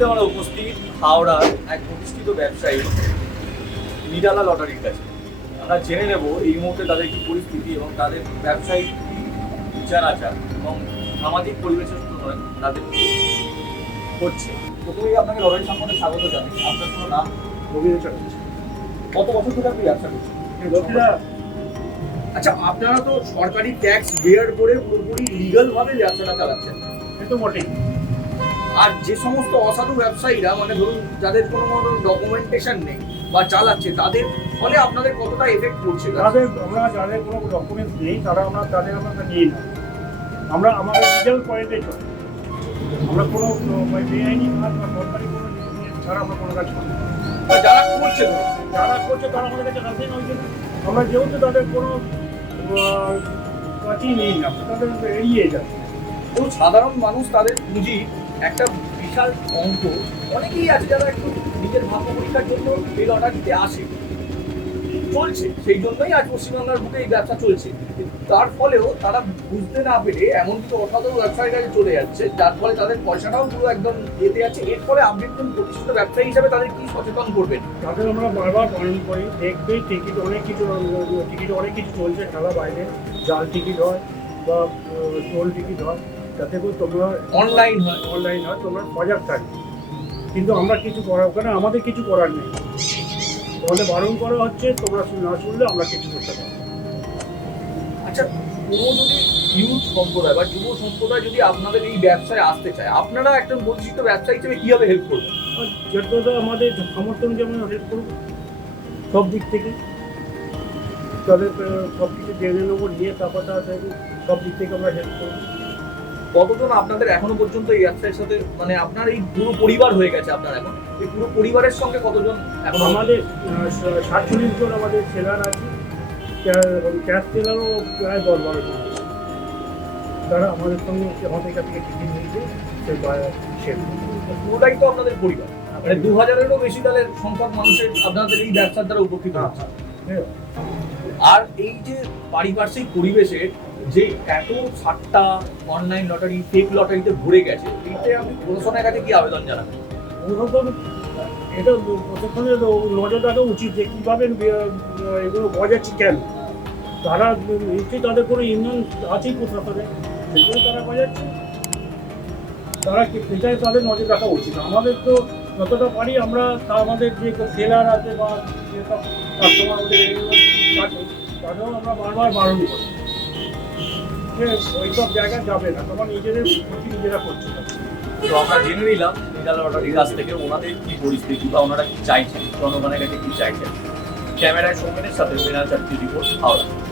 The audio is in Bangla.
মুহূর্তে আমরা উপস্থিত হাওড়ার এক প্রতিষ্ঠিত ব্যবসায়ী নিরালা লটারির কাছে। আমরা জেনে নেব এই মুহূর্তে তাদের কি পরিস্থিতি এবং তাদের ব্যবসায়িক বিচার আচার এবং সামাজিক পরিবেশের তুলনায় তাদের কি হচ্ছে। প্রথমেই আপনাকে লটারি সম্বন্ধে স্বাগত জানাই। আপনার কোনো নাম? রবীন্দ্র চ্যাটার্জি। কত বছর ধরে আপনি ব্যবসা করছেন? আচ্ছা, আপনারা তো সরকারি ট্যাক্স বেয়ার করে পুরোপুরি লিগাল ভাবে ব্যবসাটা চালাচ্ছেন, সে তো বটেই। আর যে সমস্ত অসাধু ব্যবসায়ীরা মানে ধরুন যাদের কোনো ডকুমেন্টেশন নেই বা চালাচ্ছে, তাদের ফলে আপনাদের কতটা এফেক্ট পড়ছে? যাদের কোনো ডকুমেন্টস নেই তাদের আমরা নিই না। আমরা আমাদের লিগাল পয়েন্টে চলি। আমরা কোনো বেআইনি কাজ বা সরকারি কোনো নিয়ম ছাড়া আমরা কোনো কাজ করি না। যারা করছে তারা আমাদের কাছে আসে না। আমরা যেহেতু তাদের কোনো কাজই নিই না, তাদের এড়িয়ে যায়। তো সাধারণ মানুষ তাদের পুঁজি একটা বিশাল অঙ্ক, অনেকেই আছে যারা একটু নিজের ভাগ্য পরীক্ষার জন্য এই লটারিতে আসে, চলছে। সেই জন্যই আজ পশ্চিমবাংলার বুকে এই ব্যবসা চলছে। তার ফলেও তারা বুঝতে না পেরে এমন কিছু অসাধু ব্যবসায়ীর কাছে চলে যাচ্ছে, যার ফলে তাদের পয়সাটাও পুরো একদম এতে যাচ্ছে। এর ফলে আপনি একজন প্রতিষ্ঠিত ব্যবসায়ী হিসাবে তাদের কি সচেতন করবেন? তাদের আমরা বারবার বারণ করি, দেখবে টিকিট অনেক কিছু চলছে খেলা বাইরে, জাল টিকিট হয় বা টোল টিকিট হয়, যাতে করে তোমরা অনলাইন হয়, তোমরা সজাগ থাকবে। কিন্তু আমরা কিছু করার ওখানে আমাদের কিছু করার নেই, তাহলে বারণ করা হচ্ছে। তোমরা না শুনলে আমরা কিছু করতে পারবো। আচ্ছা, কোনো যদি ইউথ সম্প্রদায় বা যুব সম্প্রদায় যদি আপনাদের এই ব্যবসায় আসতে চায়, আপনারা একজন প্রতিষ্ঠিত ব্যবসায়ী হিসেবে কিভাবে হেল্প করবেন? যেটা আমাদের সমর্থন যেমন হেল্প করবো সব দিক থেকে, তাদের সব কিছু জেনে নেবো, নিয়ে তারপর সব দিক থেকে আমরা হেল্প করবো। কতজন আপনাদের এখনো পর্যন্ত এই ব্যবসার সাথে, মানে আপনার এই পুরো পরিবার হয়ে গেছে আপনার এখন, এই পুরো পরিবারের সঙ্গে কতজন এখন? আমাদের 47 জন আমাদের সেলার আছে, ক্যাশ সেলারও প্রায় 10-12 জন আছে। তারা আমাদের সঙ্গে আমাদের কাছ থেকে টিকিট নিয়েছে, পুরোটাই তো আপনাদের পরিবার, মানে 2000-এরও বেশি দলের সংখ্যক মানুষের আপনাদের এই ব্যবসার দ্বারা উপকৃত হচ্ছে। আর এই যে পারিপার্শ্বিক পরিবেশের যে এত সাতটা অনলাইন লটারি, ফেক লটারিতে ভরে গেছে, এইটাতে আপনি প্রশাসনের কাছে কি আবেদন জানাবেন? এটা প্রশাসনের নজর রাখা উচিত যে কীভাবে এগুলো বজাচ্ছে, কেন তারা নিশ্চয়ই তাদের কোনো ইউনিয়ন আছেই প্রশাসনে, সেগুলো তারা বজাচ্ছে। তারা এটাই তাদের নজর রাখা উচিত। আমাদের তো যতটা পারি আমরা আমাদের যে সেলার আছে বা যেসব কাস্টমার আমাদের আছে, তাদেরও আমরা বারবার বারণ করি যে ওইসব জায়গায় যাবে না, তোমার নিজেদের ক্ষতি নিজেরা করছে না। তো আমরা জেনে নিলাম নিরালা লটারির কাছ থেকে ওনাদের কি পরিস্থিতি বা ওনারা কি চাইছেন, জনগণের কাছে কি চাইছেন। ক্যামেরায় সৌমেনের সাথে মৃণাল চাকরি রিপোর্ট, হাওড়া।